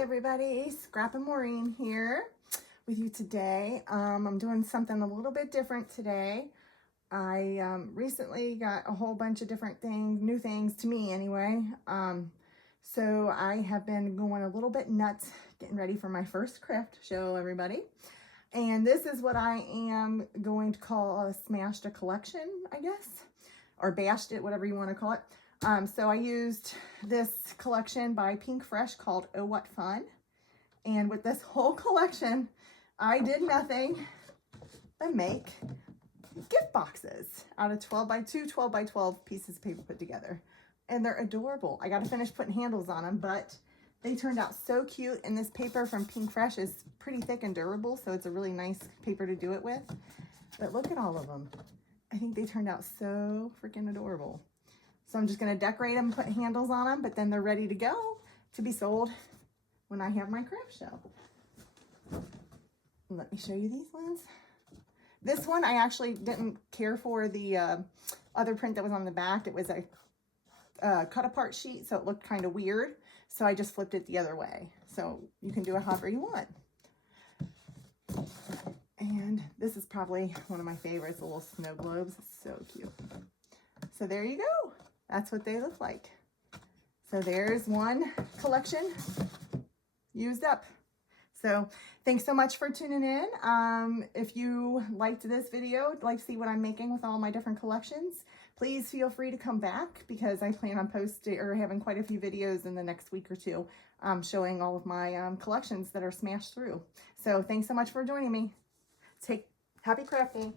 Hey everybody, Scrap and Maureen here with you today. I'm doing something a little bit different today. I recently got a whole bunch of different things, new things to me anyway. So I have been going a little bit nuts getting ready for my first craft show, everybody. And this is what I am going to call a smashed a collection, I guess, or bashed it, whatever you want to call it. So I used this collection by PinkFresh called Oh What Fun. And with this whole collection, I did nothing but make gift boxes out of 12 by 2, 12 by 12 pieces of paper put together. And they're adorable. I got to finish putting handles on them, but they turned out so cute. And this paper from PinkFresh is pretty thick and durable, so it's a really nice paper to do it with. But look at all of them. I think they turned out so freaking adorable. So I'm just going to decorate them and put handles on them, but then they're ready to go to be sold when I have my craft show. Let me show you these ones. This one, I actually didn't care for the other print that was on the back. It was a cut apart sheet, so it looked kind of weird. So I just flipped it the other way. So you can do it however you want. And this is probably one of my favorites, the little snow globes. It's so cute. So there you go. That's what they look like. So there's one collection used up. So thanks so much for tuning in. If you liked this video, like to see what I'm making with all my different collections, please feel free to come back because I plan on posting or having quite a few videos in the next week or two showing all of my collections that are smashed through. So thanks so much for joining me. Happy crafting.